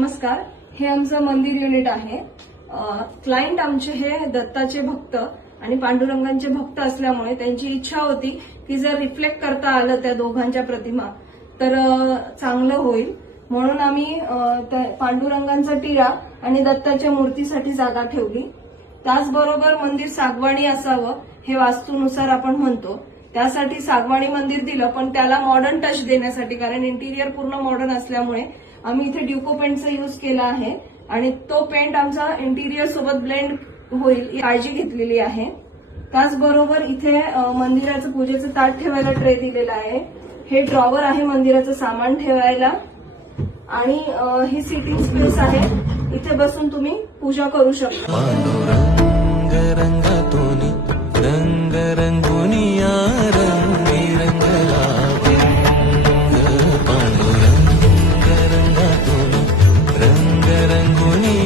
नमस्कार, हे आमचं मंदिर युनिट आहे। क्लायंट आमचे हे दत्ताचे भक्त आणि पांडुरंगांचे भक्त असल्यामुळे त्यांची इच्छा होती की जर रिफ्लेक्ट करता आलं त्या दोघांच्या प्रतिमा तर चांगलं होईल, म्हणून आम्ही पांडुरंगांचा टिळा आणि दत्ताच्या मूर्तीसाठी जागा ठेवली। त्याचबरोबर मंदिर सागवाणी असावं हे वास्तूनुसार आपण म्हणतो, त्यासाठी सागवाणी मंदिर दिलं, पण त्याला मॉडर्न टच देण्यासाठी, कारण इंटिरियर पूर्ण मॉडर्न असल्यामुळे आम्ही इथे ड्युको पेंटचा यूज केला आहे आणि तो पेंट आमचा इंटिरियर सोबत ब्लेंड होईल ही काळजी घेतलेली आहे। त्याचबरोबर इथे मंदिराचं पूजेचं ताट ठेवायला ट्रे दिलेला आहे। हे ड्रॉवर आहे मंदिराचं सामान ठेवायला आणि ही सिटिंग स्पेस आहे, इथे बसून तुम्ही पूजा करू शकता। रंगुनी